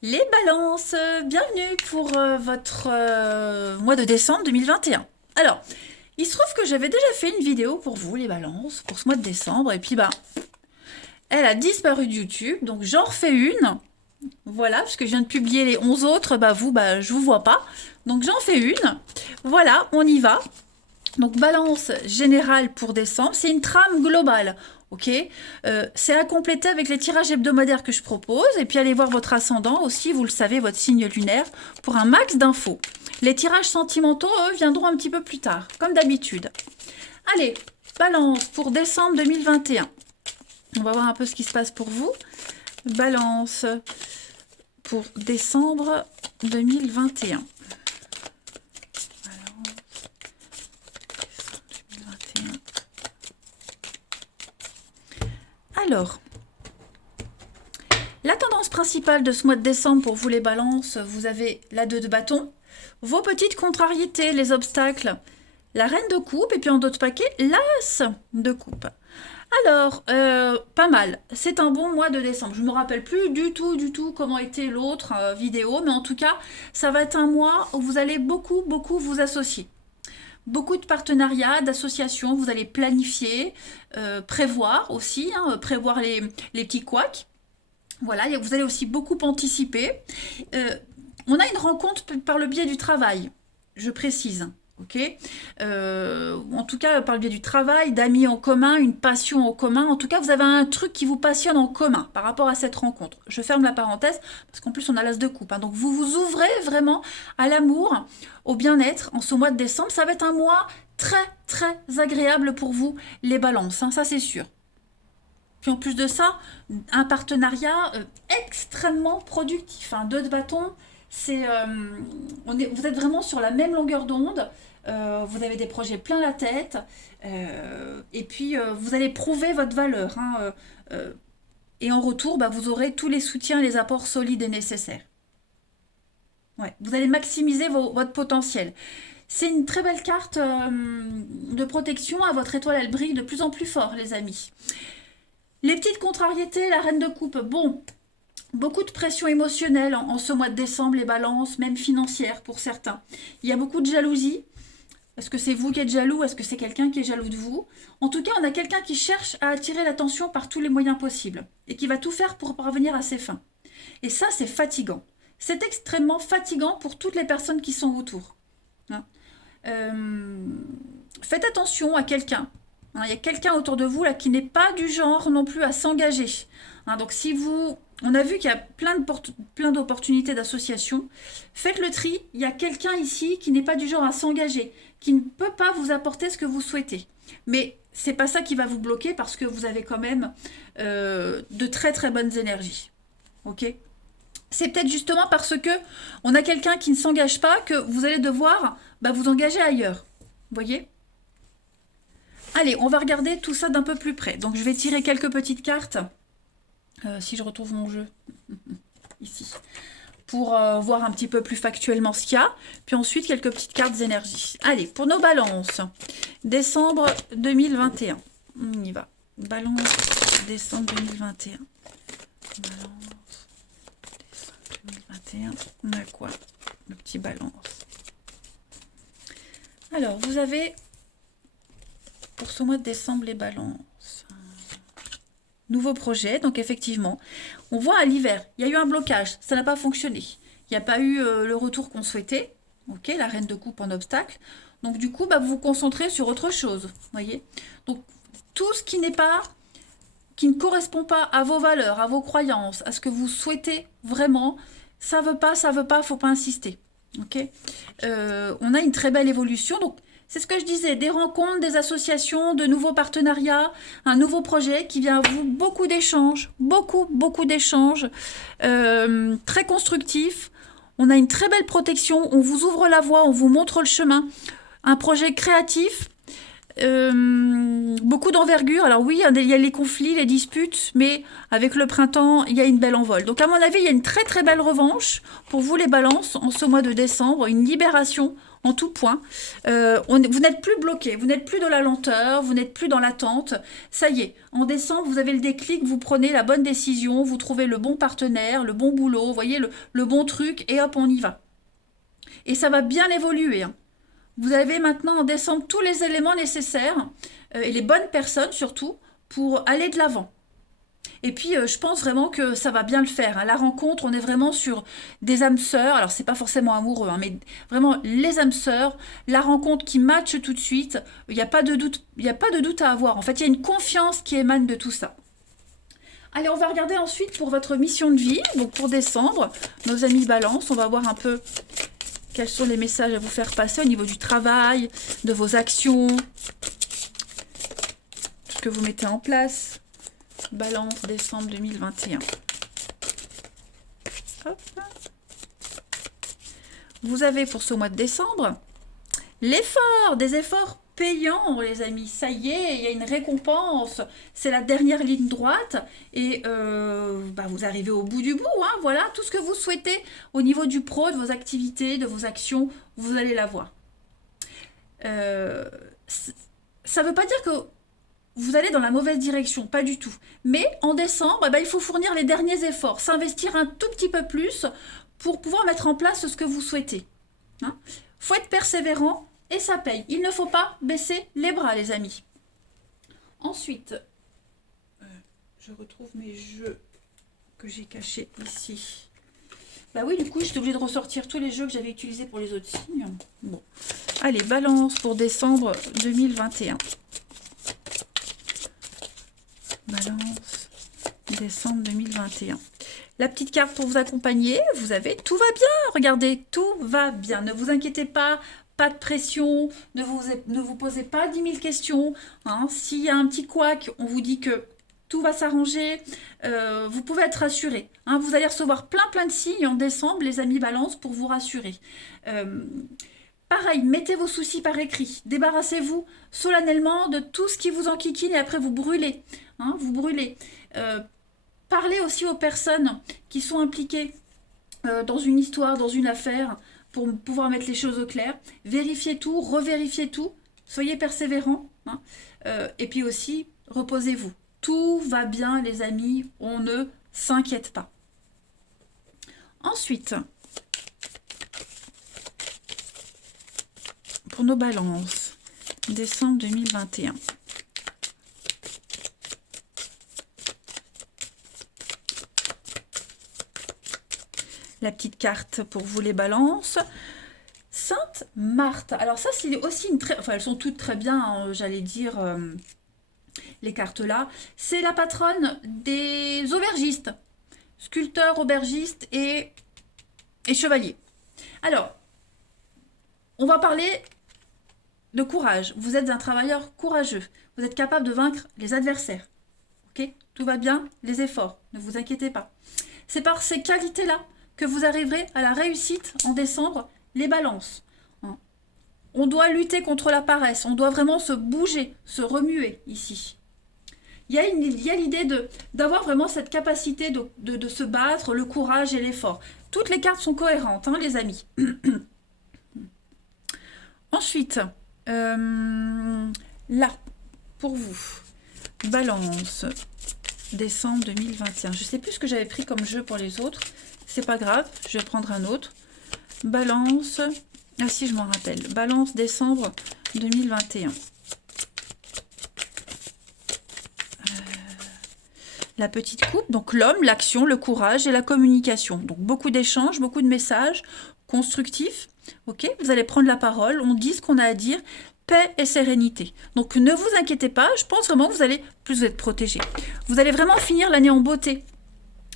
Les balances, bienvenue pour votre mois de décembre 2021. Alors, il se trouve que j'avais déjà fait une vidéo pour vous, les balances, pour ce mois de décembre, et puis elle a disparu de YouTube, donc j'en refais une. Voilà, parce que je viens de publier les 11 autres, je vous vois pas. Donc j'en fais une. Voilà, on y va. Donc balance générale pour décembre, c'est une trame globale. Ok, c'est à compléter avec les tirages hebdomadaires que je propose. Et puis allez voir votre ascendant aussi, vous le savez, votre signe lunaire, pour un max d'infos. Les tirages sentimentaux, eux, viendront un petit peu plus tard, comme d'habitude. Allez, balance pour décembre 2021. On va voir un peu ce qui se passe pour vous. Balance pour décembre 2021. Alors, la tendance principale de ce mois de décembre pour vous les balances, vous avez la 2 de bâton, vos petites contrariétés, les obstacles, la reine de coupe et puis en d'autres paquets, l'as de coupe. Alors, pas mal. C'est un bon mois de décembre. Je ne me rappelle plus du tout comment était l'autre vidéo, mais en tout cas, ça va être un mois où vous allez beaucoup vous associer. Beaucoup de partenariats, d'associations, vous allez planifier, prévoir aussi, prévoir les petits couacs. Voilà, vous allez aussi beaucoup anticiper. On a une rencontre par le biais du travail, je précise. Ok, en tout cas par le biais du travail, d'amis en commun, une passion en commun. En tout cas, vous avez un truc qui vous passionne en commun par rapport à cette rencontre. Je ferme la parenthèse parce qu'en plus on a l'as de coupe. Donc vous vous ouvrez vraiment à l'amour, au bien-être en ce mois de décembre. Ça va être un mois très agréable pour vous, les balances. Ça c'est sûr. Puis en plus de ça, un partenariat extrêmement productif. 2 de bâton, vous êtes vraiment sur la même longueur d'onde. Vous avez des projets plein la tête. Et puis vous allez prouver votre valeur. Et en retour, vous aurez tous les soutiens et les apports solides et nécessaires. Ouais, vous allez maximiser votre potentiel. C'est une très belle carte de protection. Votre étoile, elle brille de plus en plus fort, les amis. Les petites contrariétés, la reine de coupe, bon, beaucoup de pression émotionnelle en ce mois de décembre, les balances, même financières pour certains. Il y a beaucoup de jalousie. Est-ce que c'est vous qui êtes jaloux? Est-ce que c'est quelqu'un qui est jaloux de vous? En tout cas, on a quelqu'un qui cherche à attirer l'attention par tous les moyens possibles et qui va tout faire pour parvenir à ses fins. Et ça, c'est fatigant. C'est extrêmement fatigant pour toutes les personnes qui sont autour. Hein. Faites attention à quelqu'un. Il y a quelqu'un autour de vous là qui n'est pas du genre non plus à s'engager. Donc si on a vu qu'il y a plein d'opportunités d'association, faites le tri. Il y a quelqu'un ici qui n'est pas du genre à s'engager, qui ne peut pas vous apporter ce que vous souhaitez. Mais c'est pas ça qui va vous bloquer parce que vous avez quand même de très bonnes énergies. Ok? C'est peut-être justement parce que on a quelqu'un qui ne s'engage pas que vous allez devoir vous engager ailleurs. Vous voyez? Allez, on va regarder tout ça d'un peu plus près. Donc je vais tirer quelques petites cartes, si je retrouve mon jeu, ici, pour voir un petit peu plus factuellement ce qu'il y a. Puis ensuite, quelques petites cartes énergie. Allez, pour nos balances, décembre 2021. On y va. Balance, décembre 2021. Balance, décembre 2021. On a quoi? Le petit balance. Alors, vous avez... Pour ce mois de décembre, les balances. Nouveau projet, donc effectivement, on voit à l'hiver, il y a eu un blocage, ça n'a pas fonctionné. Il n'y a pas eu le retour qu'on souhaitait. Ok, la reine de coupe en obstacle. Donc du coup, vous vous concentrez sur autre chose. Voyez. Donc tout ce qui ne correspond pas à vos valeurs, à vos croyances, à ce que vous souhaitez vraiment, ça veut pas, faut pas insister. Ok. On a une très belle évolution, donc. C'est ce que je disais, des rencontres, des associations, de nouveaux partenariats, un nouveau projet qui vient à vous, beaucoup d'échanges, beaucoup d'échanges, très constructifs. On a une très belle protection, on vous ouvre la voie, on vous montre le chemin. Un projet créatif, beaucoup d'envergure. Alors oui, il y a les conflits, les disputes, mais avec le printemps, il y a une belle envol. Donc à mon avis, il y a une très très belle revanche pour vous les balances en ce mois de décembre, une libération en tout point. Vous n'êtes plus bloqué, vous n'êtes plus dans la lenteur, vous n'êtes plus dans l'attente. Ça y est, en décembre, vous avez le déclic, vous prenez la bonne décision, vous trouvez le bon partenaire, le bon boulot, vous voyez, le bon truc, et hop, on y va. Et ça va bien évoluer, hein. Vous avez maintenant en décembre tous les éléments nécessaires, et les bonnes personnes surtout, pour aller de l'avant. Et puis, je pense vraiment que ça va bien le faire, hein. La rencontre, on est vraiment sur des âmes sœurs. Alors, c'est pas forcément amoureux, hein, mais vraiment les âmes sœurs. La rencontre qui matche tout de suite. Il n'y a pas de doute, il n'y a pas de doute à avoir. En fait, il y a une confiance qui émane de tout ça. Allez, on va regarder ensuite pour votre mission de vie. Donc, pour décembre, nos amis Balance, on va voir un peu quels sont les messages à vous faire passer au niveau du travail, de vos actions, tout ce que vous mettez en place. Balance, décembre 2021. Hop. Vous avez pour ce mois de décembre l'effort, des efforts payants, les amis. Ça y est, il y a une récompense. C'est la dernière ligne droite et vous arrivez au bout du bout, hein. Voilà, tout ce que vous souhaitez au niveau du pro, de vos activités, de vos actions, vous allez l'avoir. Ça ne veut pas dire que vous allez dans la mauvaise direction, pas du tout. Mais en décembre, il faut fournir les derniers efforts, s'investir un tout petit peu plus pour pouvoir mettre en place ce que vous souhaitez. Hein, faut être persévérant et ça paye. Il ne faut pas baisser les bras, les amis. Ensuite, je retrouve mes jeux que j'ai cachés ici. Bah oui, du coup, j'étais obligée de ressortir tous les jeux que j'avais utilisés pour les autres signes. Bon, allez, Balance pour décembre 2021. Balance, décembre 2021. La petite carte pour vous accompagner, vous avez « Tout va bien ». Regardez, tout va bien. Ne vous inquiétez pas, pas de pression, ne vous posez pas 10 000 questions. Hein. S'il y a un petit couac, on vous dit que tout va s'arranger. Vous pouvez être rassuré. Hein. Vous allez recevoir plein de signes en décembre, les amis Balance, pour vous rassurer. Pareil, mettez vos soucis par écrit. Débarrassez-vous solennellement de tout ce qui vous enquiquine et après vous brûlez. Hein, vous brûlez. Parlez aussi aux personnes qui sont impliquées dans une histoire, dans une affaire, pour pouvoir mettre les choses au clair. Vérifiez tout, revérifiez tout. Soyez persévérants. Hein, et puis aussi, reposez-vous. Tout va bien, les amis. On ne s'inquiète pas. Ensuite, pour nos balances, décembre 2021. La petite carte pour vous les balances. Sainte Marthe. Alors ça, c'est aussi une très... Enfin, elles sont toutes très bien, hein, j'allais dire, les cartes là. C'est la patronne des aubergistes. Sculpteurs, aubergistes et chevaliers. Alors, on va parler de courage. Vous êtes un travailleur courageux. Vous êtes capable de vaincre les adversaires. Ok ? Tout va bien, les efforts. Ne vous inquiétez pas. C'est par ces qualités-là que vous arriverez à la réussite en décembre, les balances. On doit lutter contre la paresse, on doit vraiment se bouger, se remuer ici. Il y a l'idée d'avoir vraiment cette capacité de se battre, le courage et l'effort. Toutes les cartes sont cohérentes, hein, les amis. Ensuite, là, pour vous, Balance, décembre 2021. Je ne sais plus ce que j'avais pris comme jeu pour les autres. C'est pas grave, je vais prendre un autre. Balance, ah si je m'en rappelle, Balance décembre 2021. La petite coupe, donc l'homme, l'action, le courage et la communication. Donc beaucoup d'échanges, beaucoup de messages constructifs. Ok, vous allez prendre la parole, on dit ce qu'on a à dire, paix et sérénité. Donc ne vous inquiétez pas, je pense vraiment que vous allez plus être protégés. Vous allez vraiment finir l'année en beauté,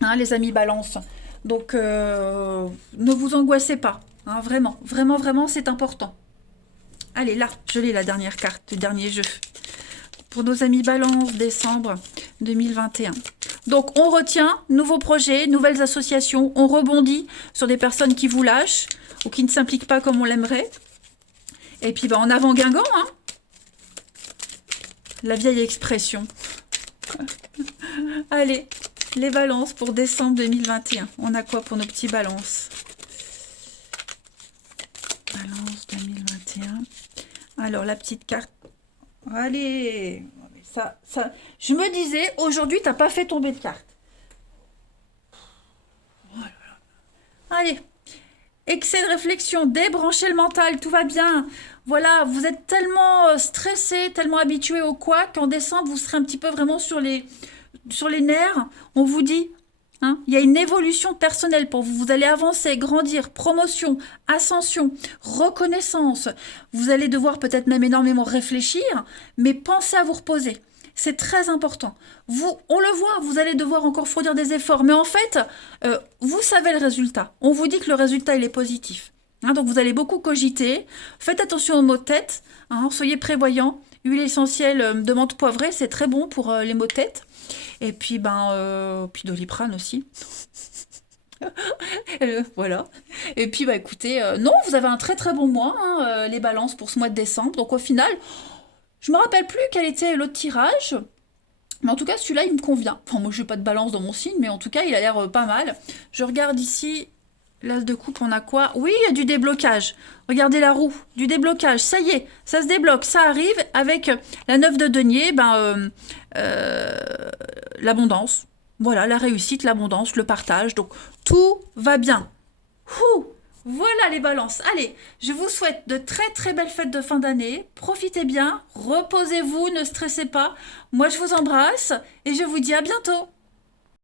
hein, les amis Balance. Donc, ne vous angoissez pas. Hein, vraiment, c'est important. Allez, là, je l'ai la dernière carte, le dernier jeu. Pour nos amis Balance, décembre 2021. Donc, on retient nouveaux projets, nouvelles associations. On rebondit sur des personnes qui vous lâchent ou qui ne s'impliquent pas comme on l'aimerait. Et puis, en avant Guingamp. Hein. La vieille expression. Allez, les balances pour décembre 2021. On a quoi pour nos petits balances? Balance 2021. Alors, la petite carte. Allez, ça. Je me disais, aujourd'hui, t'as pas fait tomber de carte. Allez, excès de réflexion, débranchez le mental, tout va bien. Voilà, vous êtes tellement stressé, tellement habitué au quoi, qu'en décembre, vous serez un petit peu vraiment sur les nerfs. On vous dit, hein, il y a une évolution personnelle pour vous. Vous allez avancer, grandir, promotion, ascension, reconnaissance. Vous allez devoir peut-être même énormément réfléchir, mais pensez à vous reposer. C'est très important. On le voit, vous allez devoir encore fournir des efforts, mais en fait, vous savez le résultat. On vous dit que le résultat, il est positif. Hein, donc vous allez beaucoup cogiter. Faites attention aux maux de tête. Hein, soyez prévoyants. Huile essentielle de menthe poivrée, c'est très bon pour les maux de tête. Et puis, puis Doliprane aussi. Voilà. Et puis, écoutez, non, vous avez un très très bon mois, hein, les balances pour ce mois de décembre. Donc au final, je me rappelle plus quel était l'autre tirage. Mais en tout cas, celui-là, il me convient. Enfin, moi, je n'ai pas de balance dans mon signe, mais en tout cas, il a l'air pas mal. Je regarde ici, l'as de coupe, on a quoi? Oui, il y a du déblocage. Regardez la roue, du déblocage. Ça y est, ça se débloque, ça arrive avec la 9 de denier, l'abondance. Voilà, la réussite, l'abondance, le partage. Donc, tout va bien. Ouh, voilà les balances. Allez, je vous souhaite de très très belles fêtes de fin d'année. Profitez bien, reposez-vous, ne stressez pas. Moi, je vous embrasse et je vous dis à bientôt.